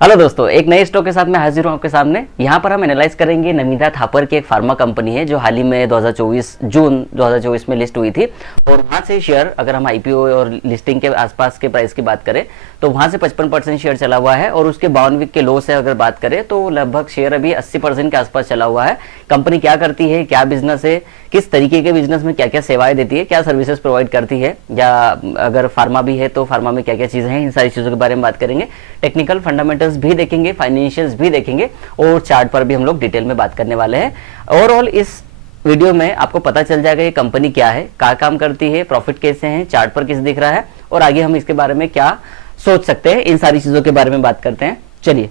Hello दोस्तों, एक नए स्टॉक के साथ मैं हाजिर हूँ आपके सामने। यहाँ पर हम एनालाइज करेंगे नमिता थापर की एक फार्मा कंपनी है जो हाल ही में 2024 जून 2024 में लिस्ट हुई थी और वहाँ से शेयर, अगर हम आईपीओ और लिस्टिंग के आसपास के प्राइस की बात करें तो वहाँ से 55% शेयर चला हुआ है और उसके 52 वीक के लो से अगर बात करें तो लगभग शेयर अभी 80% के आसपास चला हुआ है। कंपनी क्या करती है, क्या बिजनेस है, किस तरीके के बिजनेस में क्या क्या सेवाएं देती है, क्या सर्विसेज प्रोवाइड करती है, या अगर फार्मा भी है तो फार्मा में क्या क्या चीजें हैं, इन सारी चीजों के बारे में बात करेंगे। टेक्निकल फंडामेंटल्स भी देखेंगे, फाइनेंशियल्स भी देखेंगे और चार्ट पर भी हम लोग डिटेल में बात करने वाले हैं। ओवरऑल इस वीडियो में आपको पता चल जाएगा ये कंपनी क्या है, क्या काम करती है, प्रॉफिट कैसे हैं, चार्ट पर किस दिख रहा है और आगे हम इसके बारे में क्या सोच सकते हैं, इन सारी चीजों के बारे में बात करते हैं। चलिए,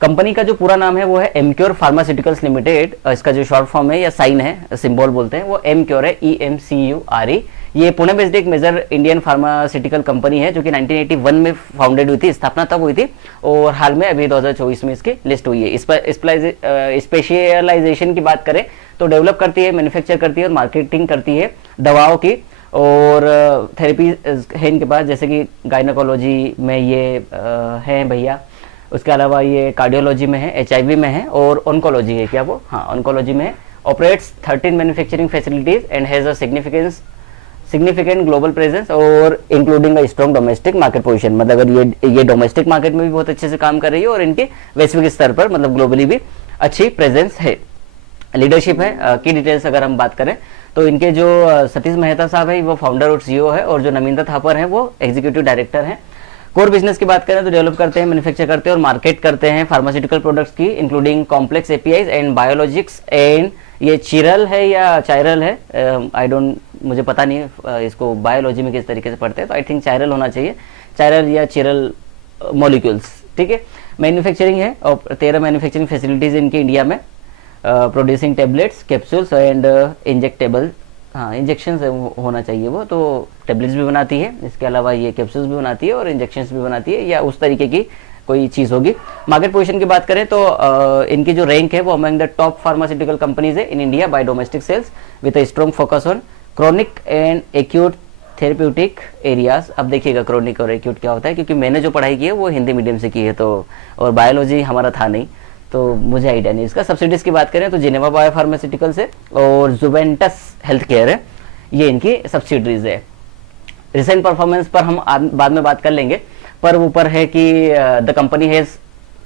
कंपनी का जो पूरा नाम है वो है एमक्योर फार्मास्यूटिकल्स लिमिटेड। इसका जो शॉर्ट फॉर्म है या साइन है, सिंबल बोलते हैं, वो एमक्योर है, EMCURE। ये पुणे बेस्ड एक मेजर इंडियन फार्मास्यूटिकल कंपनी है जो कि 1981 में फाउंडेड हुई थी, स्थापना तब हुई थी और हाल में अभी 2024 में इसकी लिस्ट हुई है। इस पर स्पेशलाइजेशन की बात करें तो डेवलप करती है, मैन्युफैक्चर करती है और मार्केटिंग करती है दवाओं की और थेरेपी है इनके पास, जैसे कि गायनोकोलॉजी में ये है भैया, उसके अलावा ये कार्डियोलॉजी में है, HIV में है और ऑन्कोलॉजी है क्या वो, हाँ ऑन्कोलॉजी में है। Operates 13 manufacturing facilities and has a significant global presence और including a strong domestic market position. मतलब अगर ये डोमेस्टिक मार्केट में भी बहुत अच्छे से काम कर रही है और इनके वैश्विक स्तर पर मतलब ग्लोबली भी अच्छी प्रेजेंस है, लीडरशिप है। की डिटेल्स अगर हम बात करें तो इनके जो सतीश मेहता साहब है वो फाउंडर और CEO है और जो नमिता थापर है वो एग्जीक्यूटिव डायरेक्टर है। कोर बिजनेस की बात करें तो डेवलप करते हैं, मैन्युफैक्चर करते हैं और मार्केट करते हैं फार्मास्यूटिकल प्रोडक्ट्स की, including complex APIs and biologics. And ये चिरल है या चायरल है, आई डोंट, मुझे पता नहीं है इसको बायोलॉजी में किस तरीके से पढ़ते हैं, तो आई थिंक चायरल होना चाहिए, चायरल या चिरल मॉलिक्यूल्स, ठीक है। मैन्युफैक्चरिंग है और 13 मैन्युफैक्चरिंग फैसिलिटीज इनकी इंडिया में, producing tablets, capsules and injectable, हाँ इंजेक्शन होना चाहिए वो, तो टेबलेट्स भी बनाती है, इसके अलावा ये कैप्सूल्स भी बनाती है और इंजेक्शंस भी बनाती है या उस तरीके की कोई चीज़ होगी। मार्केट पोजीशन की बात करें तो इनकी जो रैंक है वो among the top pharmaceutical companies है in India by domestic sales with a strong focus on chronic and acute therapeutic areas. अब देखिएगा क्रोनिक और एक्यूट क्या होता है, क्योंकि मैंने जो पढ़ाई की है वो हिंदी मीडियम से की है तो, और बायोलॉजी हमारा था नहीं तो मुझे आइडिया नहीं इसका। सब्सिडीज की बात करें तो जिनेवा बायो फार्मास्यूटिकल्स है और जुवेंटस हेल्थ केयर है, ये इनकी सब्सिडीज है। रिसेंट परफॉर्मेंस पर हम बाद में बात कर लेंगे, पर ऊपर है कि the company has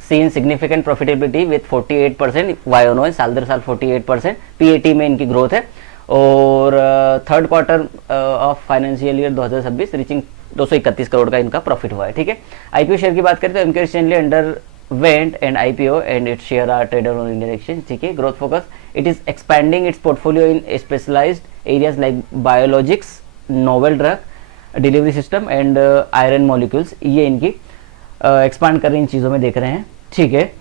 seen significant profitability with 48% YoY, साल दर साल 48% PAT में इनकी ग्रोथ है और third quarter of financial year 2026 reaching 231 crore का इनका प्रॉफिट हुआ है, ठीक है। IPO शेयर की बात करें तो Emcure recently under went and IPO and its share are traded on Indian exchange, ठीक है। Growth focus, it is expanding its portfolio in specialised areas like biologics, novel drug delivery system and iron molecules, ये इनकी expand कर रही इन चीज़ों में देख रहे हैं, ठीक है।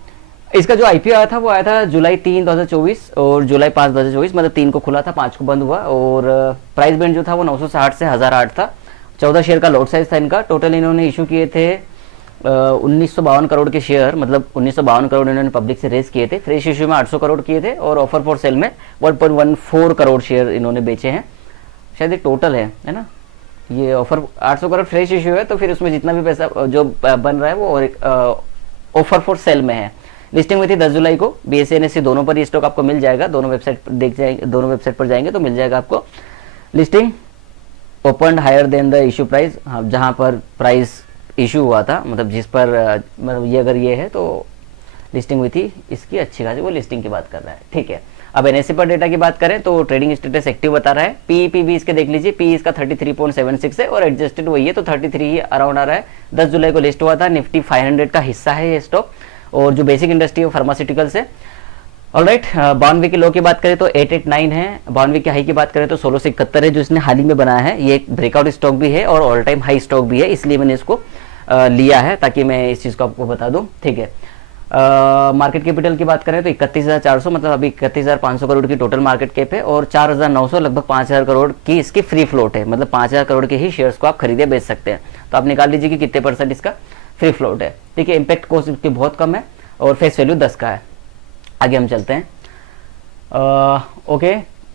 इसका जो IPO आया था वो आया था जुलाई 3 2024 और जुलाई 5 2024, मतलब 3 को खुला था, 5 को बंद हुआ और प्राइस बैंड जो था वो 960 से 1008 था। 14 शेयर का लॉट साइज था इनका। टोटल इन्होंने इशू किए थे 1952 करोड़ के शेयर, मतलब 1952 करोड़ इन्होंने पब्लिक से रेज किए थे। फ्रेश इशू में 800 करोड़ किए थे और ऑफर फॉर सेल में 1.14 करोड़ शेयर इन्होंने बेचे हैं, शायद ये टोटल है ना। ये ऑफर 800 करोड़ फ्रेश इशू है तो फिर उसमें जितना भी पैसा जो बन रहा है वो और एक ऑफर फॉर सेल में है। लिस्टिंग हुई थी 10 जुलाई को, BSE NSE दोनों पर ये स्टॉक आपको मिल जाएगा, दोनों वेबसाइट पर जाएंगे तो मिल जाएगा आपको। Listing open higher than the issue price, हाँ जहाँ पर प्राइस इशू हुआ था, मतलब जिस पर मतलब ये अगर ये है तो लिस्टिंग हुई थी इसकी अच्छी खासी, वो लिस्टिंग की बात कर रहा है, ठीक है। अब NSE पर डेटा की बात करें तो ट्रेडिंग स्टेटस एक्टिव बता रहा है। PE/PB इसके देख लीजिए, PE इसका 33.76 है और एडजस्टेड वही है तो 33 ही अराउंड आ रहा है। 10 जुलाई को लिस्ट हुआ था, निफ्टी 500 का हिस्सा है ये स्टॉक और जो बेसिक इंडस्ट्री है फार्मास्यूटिकल्स है। ऑलराइट, 92 के लो की बात करें तो 889 है, 92 की हाई की बात करें तो 1671 है जो इसने हाल ही में बनाया है। ये एक ब्रेकआउट स्टॉक भी है और ऑल टाइम हाई स्टॉक भी है, इसलिए मैंने इसको लिया है ताकि मैं इस चीज़ को आपको बता दूं, ठीक है। मार्केट कैपिटल की बात करें तो 31,400, मतलब अभी 31,500 करोड़ की टोटल मार्केट कैप है और 4,900 लगभग 5,000 करोड़ की इसकी फ्री फ्लोट है, मतलब 5,000 करोड़ के ही शेयर्स को आप खरीदे बेच सकते हैं। तो आप निकाल लीजिए कि कितने % इसका फ्री फ्लोट है, ठीक है। इम्पैक्ट कॉस्ट इसकी बहुत कम है और फेस वैल्यू 10 का है। आगे हम चलते हैं। ओके,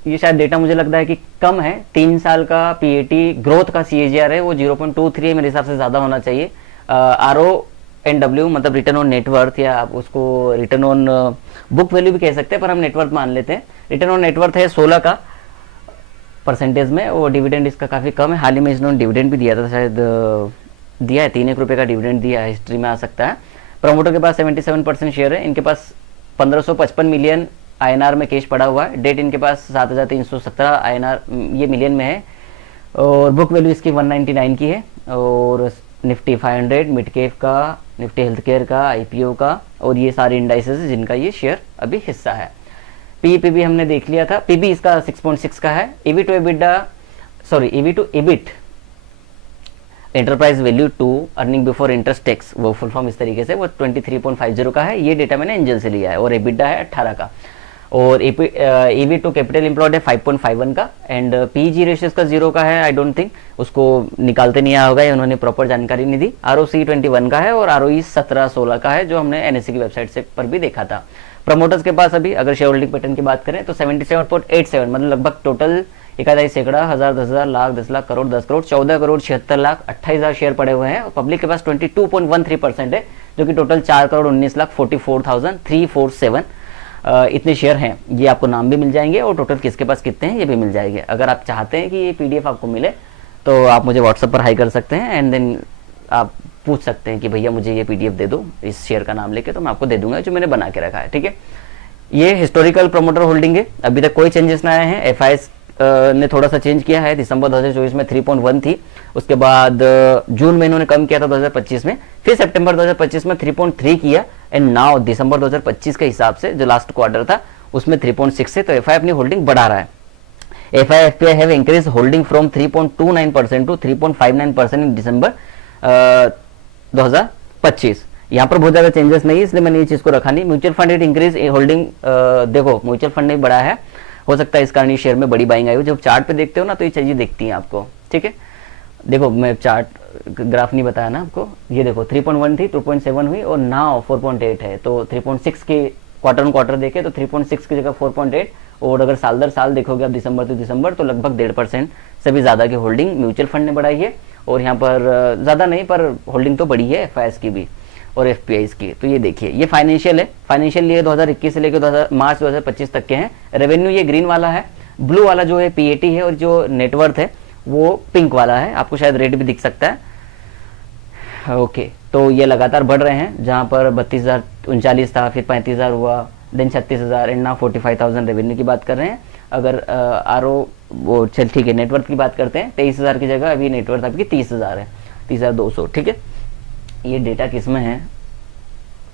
ये शायद डेटा मुझे लगता है कि कम है, 3 साल का PAT ग्रोथ का CAGR है वो 0.23 है, मेरे हिसाब से ज़्यादा होना चाहिए। RONW मतलब रिटर्न ऑन नेटवर्थ, या आप उसको रिटर्न ऑन बुक वैल्यू भी कह सकते हैं, पर हम नेटवर्थ मान लेते हैं। रिटर्न ऑन नेटवर्थ है 16 का परसेंटेज में, और डिविडेंड इसका काफ़ी कम है। हाल ही में इन्होंने डिविडेंड भी दिया था, शायद दिया है, 3 रुपये का डिविडेंड दिया है, हिस्ट्री में आ सकता है। प्रमोटर के पास 77% शेयर है। इनके पास 1555 मिलियन INR में कैश पड़ा हुआ है। डेट इनके पास 7317 INR ये मिलियन में है, और बुक वैल्यू इसकी 199 की है। और निफ्टी 500, मिड कैप का, निफ्टी हेल्थ केयर का, IPO का, और ये सारे इंडाइसेस है जिनका ये शेयर अभी हिस्सा है। PE/PB हमने देख लिया था। PB इसका 6.6 का है। EV to EBIT enterprise value to earning before interest tax, वो फुल फॉर्म इस तरीके से, वो 23.50 का है। ये डेटा मैंने एंजल से लिया है। और EBITDA है 18 का। और EV टू कैपिटल एम्प्लॉयड है 5.51 का। एंड PEG रेशियोज का 0 का है। आई डोंट थिंक उसको निकालते नहीं आया होगा, या उन्होंने प्रॉपर जानकारी नहीं दी। ROC 21 का है, और ROE 17-16 का है, जो हमने NSE की वेबसाइट से पर भी देखा था। प्रमोटर्स के पास अभी अगर शेयर होल्डिंग पैटर्न की बात करें तो 77.87 मतलब लगभग टोटल 1,000 सैकड़ा, 1000, 10,000, लाख, 10 लाख, करोड़, 10 करोड़, 14 करोड़ 76 लाख 28,000 शेयर पड़े हुए हैं। और पब्लिक के पास 22.13% है, जो कि टोटल 4 करोड़ 19 लाख 44,347 इतने शेयर हैं। ये आपको नाम भी मिल जाएंगे, और टोटल किसके पास कितने हैं ये भी मिल जाएंगे। अगर आप चाहते हैं कि ये PDF आपको मिले तो आप मुझे व्हाट्सएप पर हाई कर सकते हैं, एंड देन आप पूछ सकते हैं कि भैया मुझे ये PDF दे दो इस शेयर का नाम लेके, तो मैं आपको दे दूंगा जो मैंने बना के रखा है। ठीक है, ये हिस्टोरिकल प्रमोटर होल्डिंग है। अभी तक कोई चेंजेस ना आए हैं। FIS ने थोड़ा सा चेंज किया है। दिसंबर 2024 में 3.1 थी, उसके बाद जून में इन्होंने कम किया था 2025 में, फिर सितंबर 2025 में 3.3 किया, एंड नाउ दिसंबर 2025 के हिसाब से जो लास्ट क्वार्टर था उसमें 3.6 है। तो FI अपनी होल्डिंग बढ़ा रहा है। FI/FPI have increase holding from 3.29% to 3.59% इन दिसंबर 2025। यहाँ पर बहुत ज्यादा चेंजेस नहीं है, इसलिए मैंने ये चीज को रखा नहीं। Mutual fund rate increase holding, देखो म्यूचुअल फंड नहीं बढ़ा है, हो सकता है इस कारण शेयर में बड़ी बाइंग आई हो। जब चार्ट पे देखते हो ना तो ये चीजें दिखती हैं आपको। ठीक है, देखो मैं चार्ट ग्राफ नहीं बताया ना आपको, ये देखो 3.1 थी, 2.7 हुई, और नाउ 4.8 है। तो 3.6 के क्वार्टर ऑन क्वार्टर देखे तो 3.6 की जगह 4.8, और अगर साल दर साल देखोगे आप दिसंबर टू दिसंबर तो लगभग 1.5% से भी ज्यादा की होल्डिंग म्यूचुअल फंड ने बढ़ाई है। और यहाँ पर ज्यादा नहीं, पर होल्डिंग तो बढ़ी है FIS की भी और FPIs की। तो ये देखिए, ये फाइनेंशियल है। फाइनेंशियल ये 2021 से लेकर मार्च 2025 तक के हैं। रेवेन्यू ये ग्रीन वाला है, ब्लू वाला जो है PAT है, और जो नेटवर्थ है वो पिंक वाला है। आपको शायद रेट भी दिख सकता है। ओके, तो ये लगातार बढ़ रहे हैं, जहां पर 32,000 39 था, फिर 35,000 हुआ, देन 36,000, एंड ना 45,000 रेवेन्यू की बात कर रहे हैं। अगर वो चल ठीक है, नेटवर्थ की बात करते हैं, 23,000 की जगह अभी नेटवर्थ आपकी 30,000 है, 30,200। ठीक है, ये डेटा किस में है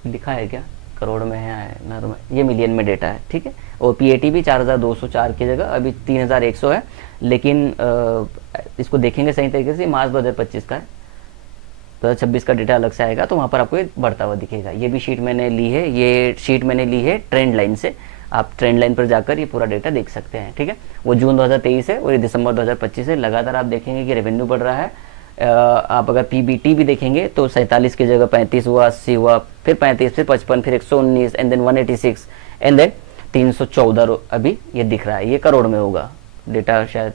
लिखा है क्या, करोड़ में है नर में, ये मिलियन में डेटा है। ठीक है, और PAT भी 4,204 की जगह अभी 3,100 है। लेकिन इसको देखेंगे सही तरीके से, मार्च 2025 का है, 2026 का डेटा अलग से आएगा, तो वहां पर आपको बढ़ता हुआ दिखेगा। ये भी शीट मैंने ली है, ये शीट मैंने ली है ट्रेंड लाइन से। आप ट्रेंड लाइन पर जाकर ये पूरा डेटा देख सकते हैं। ठीक है, वो जून 2023 है और ये दिसंबर 2025 है। लगातार आप देखेंगे कि रेवेन्यू बढ़ रहा है। आप अगर PBT भी देखेंगे तो 47 की जगह 35 हुआ, 80 हुआ, फिर 35, फिर 55, फिर 119, एंड देन 186, एंड देन 314 अभी ये दिख रहा है। ये करोड़ में होगा डेटा, शायद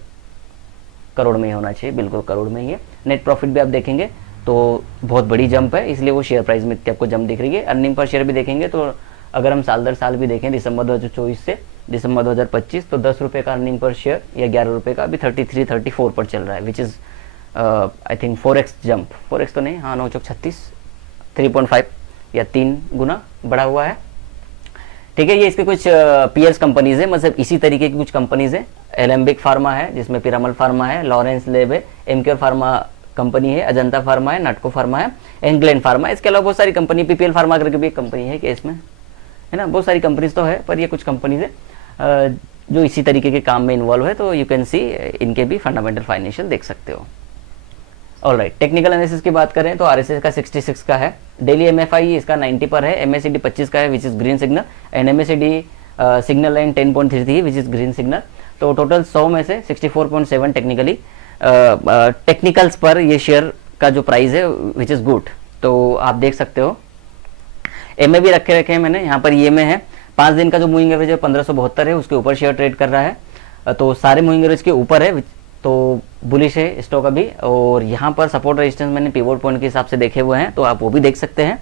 करोड़ में ही होना चाहिए, बिल्कुल करोड़ में ही है। नेट प्रॉफिट भी आप देखेंगे तो बहुत बड़ी जंप है, इसलिए वो शेयर प्राइस में आपको जंप दिख रही है। अर्निंग पर शेयर भी देखेंगे तो अगर हम साल दर साल भी देखें, दिसंबर 2024 से दिसंबर 2025, तो 10 रुपये का अर्निंग पर शेयर या 11 रुपये का अभी 33-34 पर चल रहा है, which is I think 4x jump, 4x तो नहीं, हाँ 9 चौक 36, 3.5 या 3 गुना बढ़ा हुआ है। ठीक है, ये इसके कुछ पीएस कंपनीज है, मतलब इसी तरीके की कुछ कंपनीज है। एलेम्बिक फार्मा है, जिसमें पिरामल फार्मा है, लॉरेंस लेब है, एमक्योर फार्मा कंपनी है, अजंता फार्मा है, नाटको फार्मा है, एंग्लैंड फार्मा है। इसके अलावा बहुत सारी कंपनी, PPL फार्मा करके भी एक कंपनी है कि इसमें है ना, बहुत सारी कंपनीज तो है, पर ये कुछ कंपनीज है जो इसी तरीके के काम में इन्वॉल्व है। तो यू कैन सी इनके भी फंडामेंटल फाइनेंशियल देख सकते हो। ऑलराइट, टेक्निकल एनालिसिस की बात करें तो RSI का 66 का है, डेली MFI इसका 90 पर है, MACD 25 का है which is green signal, and MACD signal line 10.33 है विच इज ग्रीन सिग्नल। तो टोटल 100 में से 64.7 टेक्निकली टेक्निकल्स पर ये शेयर का जो प्राइस है विच इज गुड। तो आप देख सकते हो MA भी रखे हैं मैंने, यहाँ पर EMA है। 5 दिन का जो मूविंग एवरेज है 1572 है, उसके ऊपर शेयर ट्रेड कर रहा है। तो सारे मूविंग एवरेज के ऊपर है, तो बुलिश है स्टॉक अभी। और यहाँ पर सपोर्ट रेजिस्टेंस मैंने पिवोट पॉइंट के हिसाब से देखे हुए हैं, तो आप वो भी देख सकते हैं।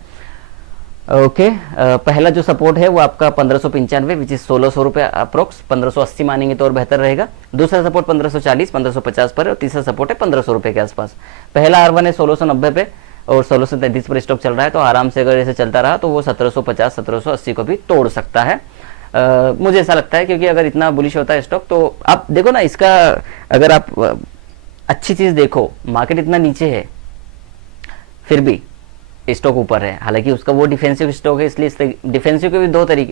ओके, पहला जो सपोर्ट है वो आपका 1595 विच इज 1600 रुपये अप्रोक्स, 1580 मानेंगे तो और बेहतर रहेगा। दूसरा सपोर्ट 1540 1550 पर, और तीसरा सपोर्ट है 1500 रुपये के आसपास। पहला R1 है 1690 पे और 1633 पर स्टॉक चल रहा है, तो आराम से अगर ऐसे चलता रहा तो वो 1750 1780 को भी तोड़ सकता है। मुझे ऐसा लगता है, क्योंकि अगर इतना बुलिश होता है स्टॉक, तो आप देखो ना इसका, अगर आप अच्छी चीज़ देखो, मार्केट इतना नीचे है फिर भी स्टॉक ऊपर है। हालांकि उसका वो डिफेंसिव स्टॉक है, इसलिए डिफेंसिव के भी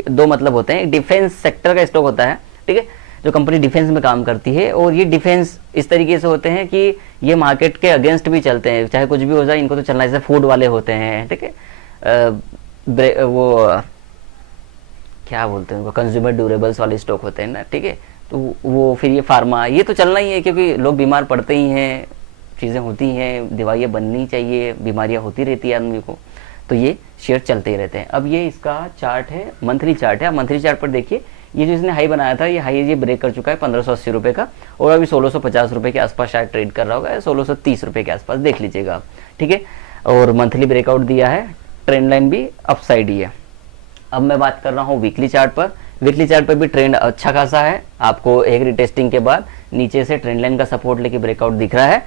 दो मतलब होते हैं। डिफेंस सेक्टर का स्टॉक होता है, ठीक है, जो कंपनी डिफेंस में काम करती है, और ये डिफेंस इस तरीके से होते हैं कि ये मार्केट के अगेंस्ट भी चलते हैं, चाहे कुछ भी हो जाए इनको तो चलना है। जैसे फूड वाले होते हैं, ठीक है, वो क्या बोलते हैं उनको, कंज्यूमर ड्यूरेबल्स वाले स्टॉक होते हैं ना, ठीक है, तो वो फिर ये फार्मा, ये तो चलना ही है, क्योंकि लोग बीमार पड़ते ही हैं, चीज़ें होती हैं, दवाइयाँ बननी चाहिए, बीमारियाँ होती रहती है आदमी को, तो ये शेयर चलते ही रहते हैं। अब ये इसका चार्ट है, मंथली चार्ट है। आप मंथली चार्ट पर देखिए, ये जो इसने हाई बनाया था, ये हाई ये ब्रेक कर चुका है 1580 रुपये का, और अभी 1650 रुपये के आसपास शायद ट्रेड कर रहा होगा, 1630 रुपये के आसपास, देख लीजिएगा आप, ठीक है। और मंथली ब्रेकआउट दिया है, ट्रेंड लाइन भी अपसाइड ही है। अब मैं बात कर रहा हूँ वीकली चार्ट पर। वीकली चार्ट पर भी ट्रेंड अच्छा खासा है, आपको एक रिटेस्टिंग के बाद नीचे से ट्रेंड लाइन का सपोर्ट लेके ब्रेकआउट दिख रहा है,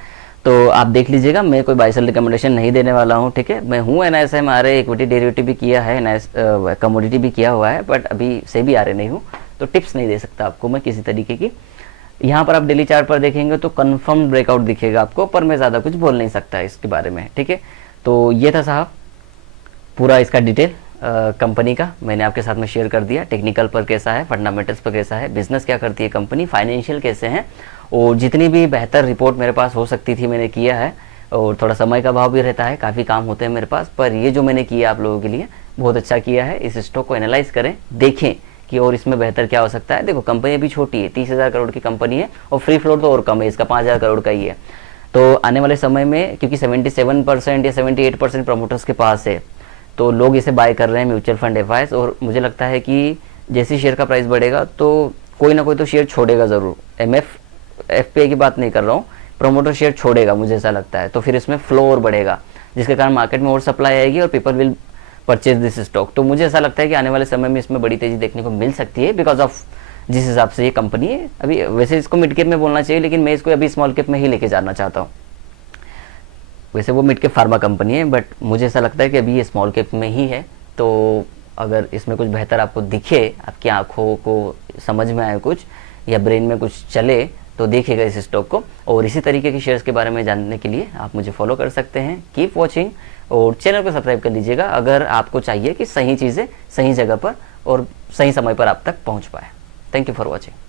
तो आप देख लीजिएगा। मैं कोई बाय सेल रिकमेंडेशन नहीं देने वाला हूँ, ठीक है। मैं हूँ NISM इक्विटी डेरिवेटिव भी किया है, कमोडिटी भी किया हुआ है, बट अभी से भी RA नहीं हूँ, तो टिप्स नहीं दे सकता आपको मैं किसी तरीके की। यहाँ पर आप डेली चार्ट पर देखेंगे तो कंफर्म ब्रेकआउट दिखेगा आपको, पर मैं ज़्यादा कुछ बोल नहीं सकता इसके बारे में, ठीक है। तो ये था साहब पूरा इसका डिटेल कंपनी का मैंने आपके साथ में शेयर कर दिया। टेक्निकल पर कैसा है, फंडामेंटल्स पर कैसा है, बिजनेस क्या करती है कंपनी, फाइनेंशियल कैसे हैं, और जितनी भी बेहतर रिपोर्ट मेरे पास हो सकती थी मैंने किया है। और थोड़ा समय का अभाव भी रहता है, काफ़ी काम होते हैं मेरे पास, पर ये जो मैंने किया आप लोगों के लिए बहुत अच्छा किया है। इस स्टॉक को एनालाइज करें, देखें कि और इसमें बेहतर क्या हो सकता है। देखो कंपनी अभी छोटी है, 30,000 करोड़ की कंपनी है, और फ्री फ्लोट तो और कम है, इसका 5,000 करोड़ का ही है। तो आने वाले समय में क्योंकि 77% या 78% प्रमोटर्स के पास है, तो लोग इसे बाय कर रहे हैं, म्यूचुअल फंड एफआईएस, और मुझे लगता है कि जैसे शेयर का प्राइस बढ़ेगा तो कोई ना कोई तो शेयर छोड़ेगा ज़रूर। FPI की बात नहीं कर रहा हूँ, प्रोमोटर शेयर छोड़ेगा, मुझे ऐसा लगता है। तो फिर इसमें फ्लो और बढ़ेगा, जिसके कारण मार्केट में और सप्लाई आएगी और people will purchase this stock. तो मुझे ऐसा लगता है कि आने वाले समय में इसमें बड़ी तेज़ी देखने को मिल सकती है, बिकॉज ऑफ जिस हिसाब से ये कंपनी है अभी। वैसे इसको मिड कैप में बोलना चाहिए, लेकिन मैं इसको अभी स्मॉल कैप में ही लेके जाना चाहता हूँ। वैसे वो मिड कैप फार्मा कंपनी है, बट मुझे ऐसा लगता है कि अभी ये स्मॉल कैप में ही है। तो अगर इसमें कुछ बेहतर आपको दिखे, आपकी आंखों को समझ में आए कुछ, या ब्रेन में कुछ चले, तो देखिएगा इस स्टॉक को। और इसी तरीके के शेयर्स के बारे में जानने के लिए आप मुझे फॉलो कर सकते हैं। कीप वॉचिंग, और चैनल को सब्सक्राइब कर लीजिएगा अगर आपको चाहिए कि सही चीज़ें सही जगह पर और सही समय पर आप तक पहुँच पाए। Thank you for watching.